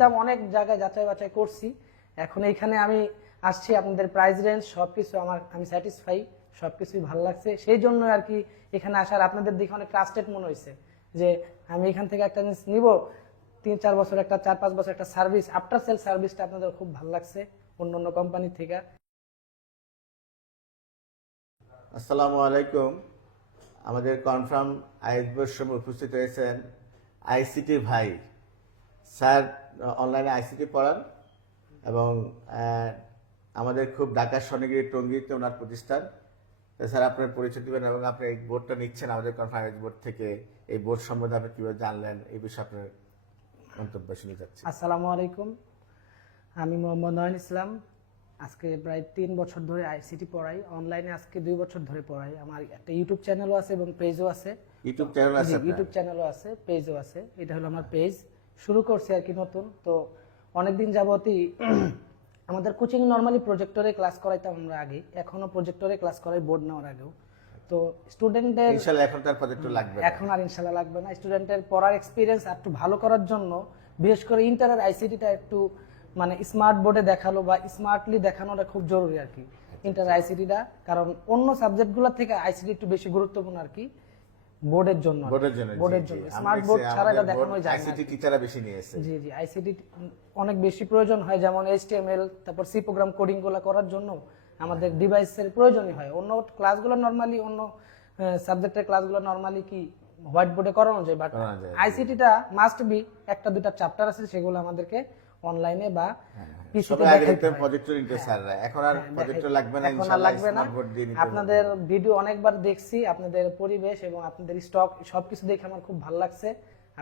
দাম অনেক জায়গায় যাচাই বাছাই করছি, এখন এইখানে আমি আসছি, আপনাদের প্রাইস রেঞ্জ সবকিছু আমি স্যাটিসফাই, সবকিছুই ভালো লাগছে, সেই জন্য আর কি এখানে আসার। আপনাদের দিকে অনেক ট্রাস্টেড মনে হয়েছে যে আমি এখান থেকে একটা জিনিস নিব, 3-4 বছর, একটা 4-5 বছর একটা সার্ভিস, আফটার সেল সার্ভিসটা আপনাদের খুব ভালো লাগছে অন্য অন্য কোম্পানি থেকে। আসসালামু আলাইকুম। আমাদের কনফার্ম আইএসবির সময় উপস্থিত হয়েছেন আইসিটি ভাই স্যার। অনলাইনে আইসিটি পড়ান এবং আমাদের খুব ঢাকা স্বর্ণগিরি টঙ্গীতে ওনার প্রতিষ্ঠান। স্যার আপনার পরিচয় দিবেন এবং আপনি এই বোর্ডটা নিচ্ছেন আমাদের কনফার্ম আইএস বোর্ড থেকে, এই বোর্ড সম্বন্ধে আপনি কীভাবে জানলেন, এই বিষয়ে আপনার মন্তব্য শুনে যাচ্ছি। আসসালামু আলাইকুম, আমি মোহাম্মদ নয়ন ইসলাম। আজকে প্রায় 3 বছর ধরে আইসিটি পড়াই, অনলাইনে আজকে 2 বছর ধরে পড়াই। আমার একটা ইউটিউব চ্যানেলও আছে এবং পেজও আছে। ইউটিউব চ্যানেল আছে? ইউটিউব চ্যানেলও আছে, পেজও আছে। এটা হলো আমার পেজ, শুরু করছি আর কি নতুন। তো অনেকদিন যাবতই আমাদের কোচিং নর্মালি প্রজেক্টরে ক্লাস করাইতাম আমরা আগে, এখনো প্রজেক্টরে ক্লাস করাই বোর্ড নেওয়ার আগেও। তো স্টুডেন্টদের ইনশাআল্লাহ এখন তার প্রজেক্টর লাগবে না, এখন আর ইনশাআল্লাহ লাগবে না। স্টুডেন্টের পড়ার এক্সপিরিয়েন্স একটু ভালো করার জন্য, বিশেষ করে ইন্টারের আইসিটিটা একটু মানে স্মার্ট বোর্ডে দেখালো বা স্মার্টলি দেখানোটা খুব জরুরি আর কি ইন্টার আইসিটিটা, কারণ অন্য সাবজেক্টগুলো থেকে আইসিটি একটু বেশি গুরুত্বপূর্ণ আর কি বোর্ডের জন্য। স্মার্ট বোর্ড ছাড়া এটা দেখানো যায় না। আইসিটি টিচাররা বেশি নিয়েছে। জি জি, আইসিটি অনেক বেশি প্রয়োজন হয়, যেমন এইচটিএমএল, তারপর সি প্রোগ্রাম কোডিং গুলো করার জন্য আমাদের ডিভাইসের প্রয়োজনই হয়। অন্য ক্লাসগুলো নরমালি, অন্য সাবজেক্টের ক্লাসগুলো নরমালি কি হোয়াইট বোর্ডে করানো যায়, বাট আইসিটিটা মাস্ট বি, একটা দুইটা চ্যাপ্টার আছে সেগুলো আমাদেরকে অনলাইনে বা পিসিতে দেখাইতে হয়। প্রজেক্টর নিতে স্যাররা এখন আর প্রজেক্টর লাগবে না, এখন আর ইনশাআল্লাহ লাগবে না। স্মার্ট বোর্ড দিয়ে নিতে। আপনাদের ভিডিও অনেকবার দেখছি, আপনাদের পরিবেশ এবং আপনাদের স্টক সবকিছু দেখে আমার খুব ভালো লাগছে।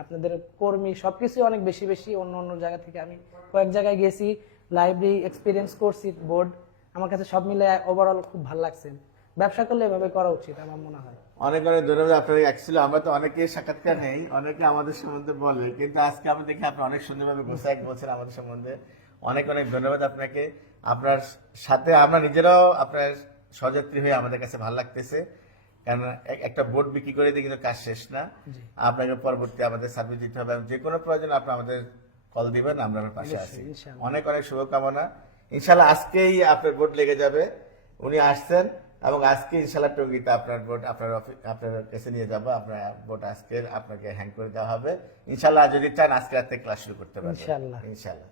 আপনাদের কর্মী সবকিছু অনেক বেশি বেশি অন্য অন্য জায়গা থেকে, আমি কয়েক জায়গায় গেছি, লাইব্রেরি এক্সপিরিয়েন্স করছি, বোর্ড, আমার কাছে সব মিলে ওভারঅল খুব ভালো লাগছে। ব্যবসা করলে এভাবে করা উচিত আমার মনে হয়। অনেক অনেক ধন্যবাদ আপনার। অ্যাকচুয়ালি আমরা তো অনেকে সাক্ষাৎকার নেই, অনেকে আমাদের সম্বন্ধে বলে, কিন্তু আজকে আমরা দেখি আপনি অনেক সুন্দরভাবে গোছায় বলছেন আমাদের সম্বন্ধে। অনেক অনেক ধন্যবাদ আপনাকে। আপনার সাথে আমরা নিজেরাও আপনার সহযাত্রী হয়ে আমাদের কাছে ভালো লাগতেছে, কারণ একটা বোর্ড বিক্রি করে দিয়ে কিন্তু কাজ শেষ না। আপনাকে পরবর্তী আমাদের সার্ভিস দিতে হবে, যে কোনো প্রয়োজনে আপনি আমাদের কল দিবেন, আমরা আপনার পাশে আছি। অনেক অনেক শুভকামনা। ইনশাল্লাহ আজকেই আপনার বোর্ড লেগে যাবে। উনি আসছেন এবং আজকে ইনশাল্লাহ টঙ্গীতে আপনার বোর্ড আপনার কাছে নিয়ে যাবো। আপনার বোর্ড আজকে আপনাকে হ্যাং করে দেওয়া হবে ইনশাল্লাহ। যদি চান আজকে রাতে ক্লাস শুরু করতে পারবেন ইনশাআল্লাহ। ইনশাল্লাহ।